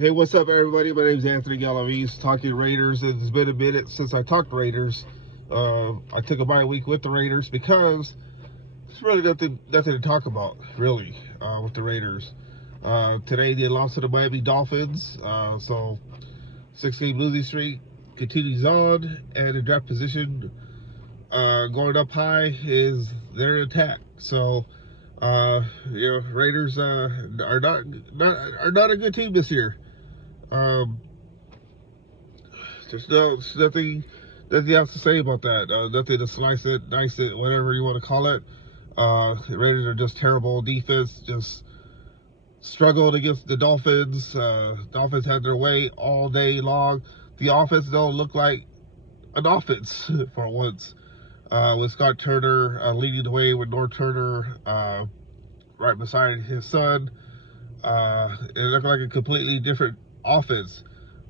Hey, what's up, everybody? My name's Anthony Galaviz, talking Raiders. It's been a minute since I talked Raiders. I took a bye week with the Raiders because there's really nothing to talk about, really, with the Raiders. Today they lost to the Miami Dolphins, so 6-game losing streak continues on, and the draft position going up high is their attack. So, Raiders are not a good team this year. Um, there's nothing else to say about that. Nothing to slice it, dice it, whatever you want to call it. The Raiders are just terrible defense. Just struggled against the Dolphins. Dolphins had their way all day long. The offense don't look like an offense for once. With Scott Turner leading the way with Norv Turner right beside his son. It looked like a completely different offense.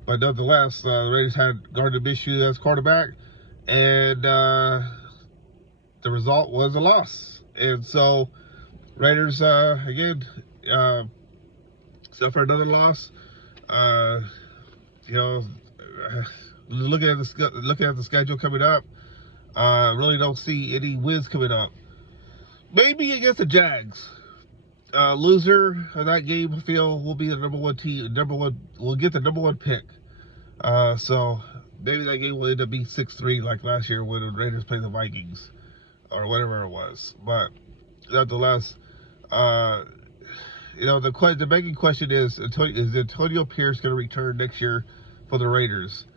But nonetheless, the Raiders had Gardner Minshew as quarterback, and the result was a loss. And so, Raiders again suffer another loss. Looking at the schedule coming up, really don't see any wins coming up. Maybe against the Jags. Loser of that game, I feel, will be the number one team. Will get the number one pick. So maybe that game will end up being 6-3 like last year when the Raiders played the Vikings or whatever it was. But nonetheless, the begging question is Antonio Pierce going to return next year for the Raiders?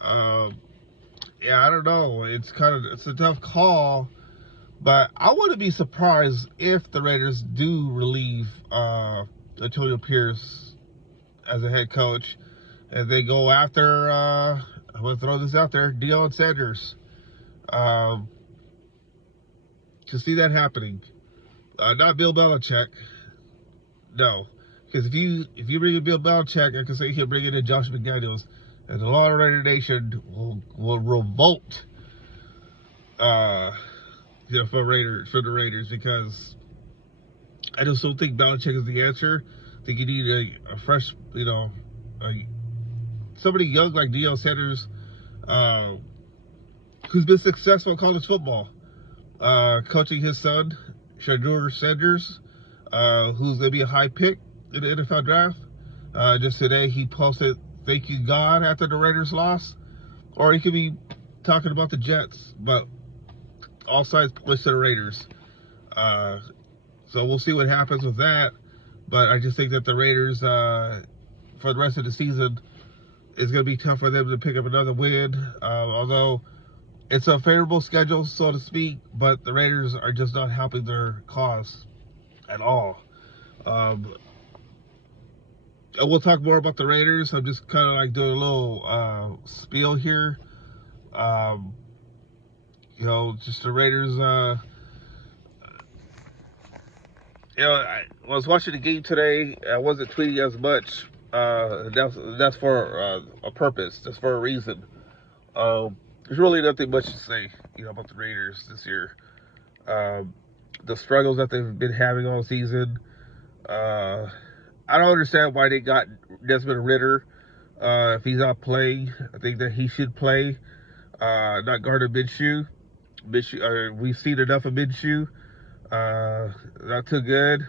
I don't know. It's a tough call. But I wouldn't be surprised if the Raiders do relieve Antonio Pierce as a head coach, and they go after, I'm going to throw this out there, Deion Sanders. To see that happening. Not Bill Belichick. No. Because if you bring in Bill Belichick, I can say you can bring in Josh McDaniels, and the Law Raider Nation will revolt. For the Raiders, because I just don't think Belichick is the answer. I think you need a fresh, somebody young like Deion Sanders, who's been successful in college football, coaching his son, Shedeur Sanders, who's going to be a high pick in the NFL draft. Just today, he posted, "Thank you, God," after the Raiders lost. Or he could be talking about the Jets, but all sides points to the Raiders. So we'll see what happens with that. But I just think that the Raiders, for the rest of the season, it's going to be tough for them to pick up another win. Although it's a favorable schedule, so to speak, but the Raiders are just not helping their cause at all. And we'll talk more about the Raiders. I'm just kind of like doing a little spiel here. Just the Raiders. I was watching the game today. I wasn't tweeting as much. That's for a purpose. That's for a reason. There's really nothing much to say, about the Raiders this year. The struggles that they've been having all season. I don't understand why they got Desmond Ridder. If he's not playing, I think that he should play. Not Gardner Minshew. We've seen enough of Minshew. Not too good.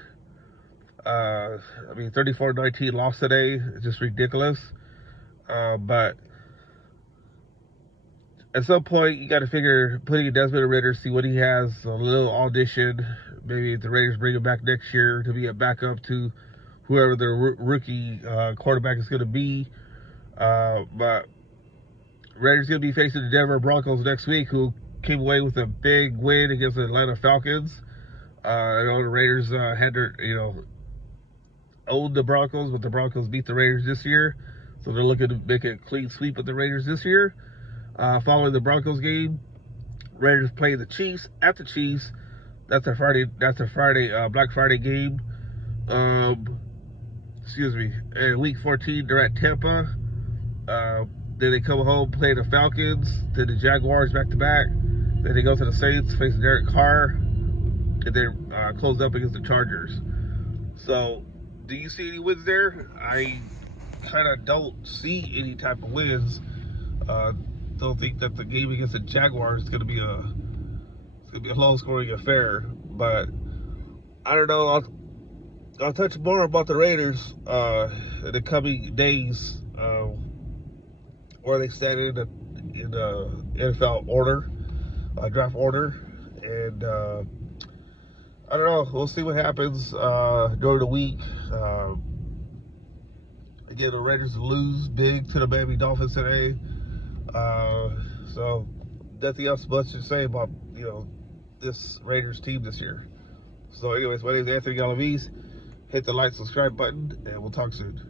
34-19 loss today. It's just ridiculous. But at some point, you got to figure putting in Desmond Ridder, see what he has, a little audition. Maybe if the Raiders bring him back next year to be a backup to whoever their rookie quarterback is going to be. But Raiders going to be facing the Denver Broncos next week, who came away with a big win against the Atlanta Falcons. I know the Raiders had their, owned the Broncos, but the Broncos beat the Raiders this year. So they're looking to make a clean sweep of the Raiders this year. Following the Broncos game, Raiders play the Chiefs at the Chiefs. That's a Friday Black Friday game. And week 14, they're at Tampa. Then they come home, play the Falcons, then the Jaguars back-to-back. Then they go to the Saints, face Derek Carr, and then close up against the Chargers. So, do you see any wins there? I kind of don't see any type of wins. Don't think that the game against the Jaguars is going to be a low-scoring affair. But I don't know. I'll touch more about the Raiders in the coming days, where they stand in the NFL order, draft order, and I don't know. We'll see what happens during the week. Again, the Raiders lose big to the Miami Dolphins today. So nothing else much to say about this Raiders team this year. So anyways, my name is Anthony Galaviz. Hit the like, subscribe button, and we'll talk soon.